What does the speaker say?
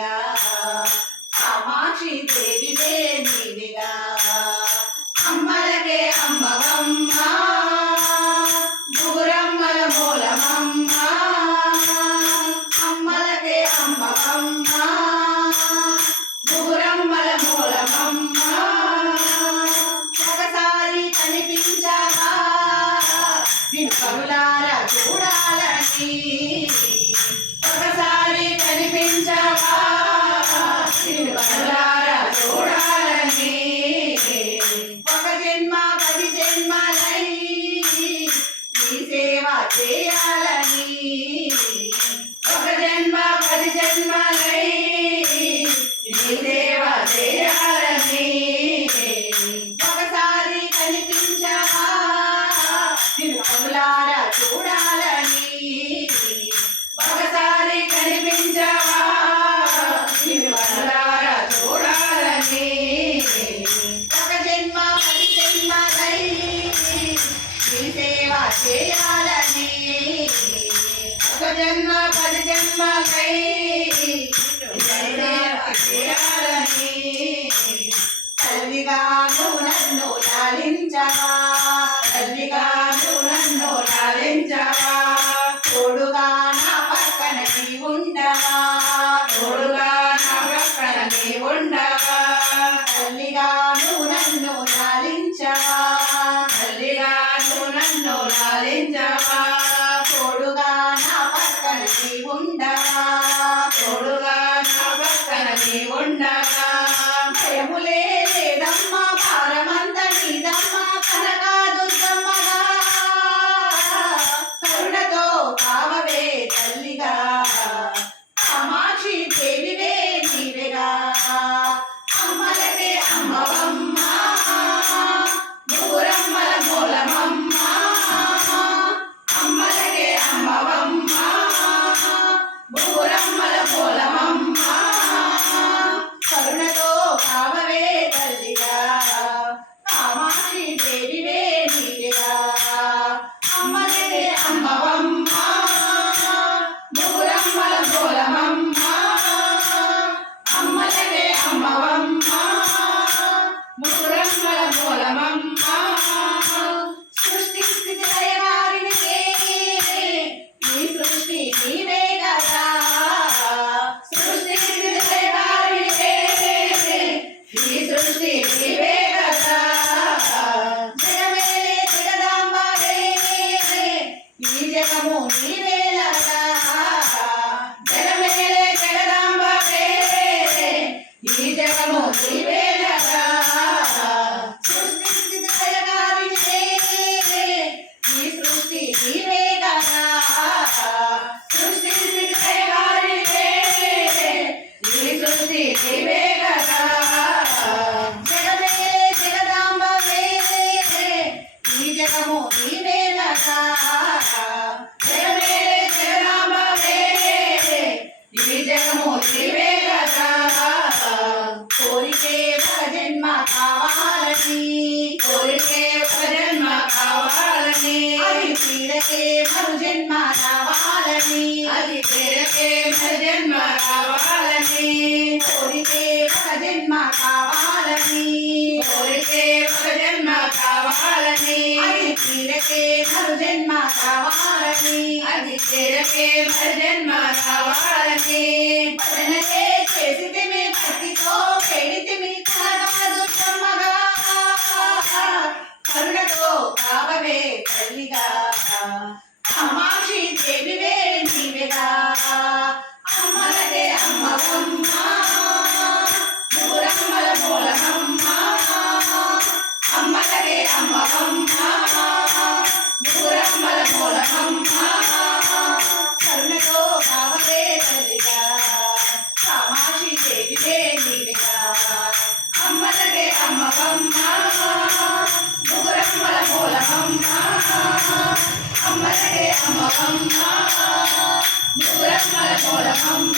తల్లిగా కామాక్షి దేవివే నీవిగా అమ్మలకే అమ్మవమ్మ మూరమ్మల మూలమమ్మ. అమ్మలకే అమ్మవమ్మ మూరమ్మల మూలమమ్మ. ఒకసారి చూడాలని ఒకసారి కనిపించవా? చూడాలని ఒక జన్మ పది జన్మలై ఈ సేవ చేయాలని ఒక జన్మ పది జన్మలై కనులారా చూడాలని. ఒకసారి కనిపించావా? నిన్ను చూడాలని. ఒక జన్మ పది జన్మలై సేవ చేయాలని. ఒక జన్మ పది జన్మలై తోడుగా నా పక్కన నీ ఉండవా తోడుగా నా పక్కన నీ ఉండవా తల్లిగాను నన్ను లాలించవా తల్లిగాను నన్ను లాలించవా తోడుగా నా పక్కన నీ ఉండవా ఈ జగము నీవే కదా ఈ జగము నీవే కోరికే భజన్మ కావాలని కోరికే భజన్మ కావాలని అది తీరకే మరు జన్మ కావాలని అది తీరకే మరు జన్మ కావాలని. तेरे भजन माता वाले भजन रे जैसे మూలకమ్మ మూలకమ్మ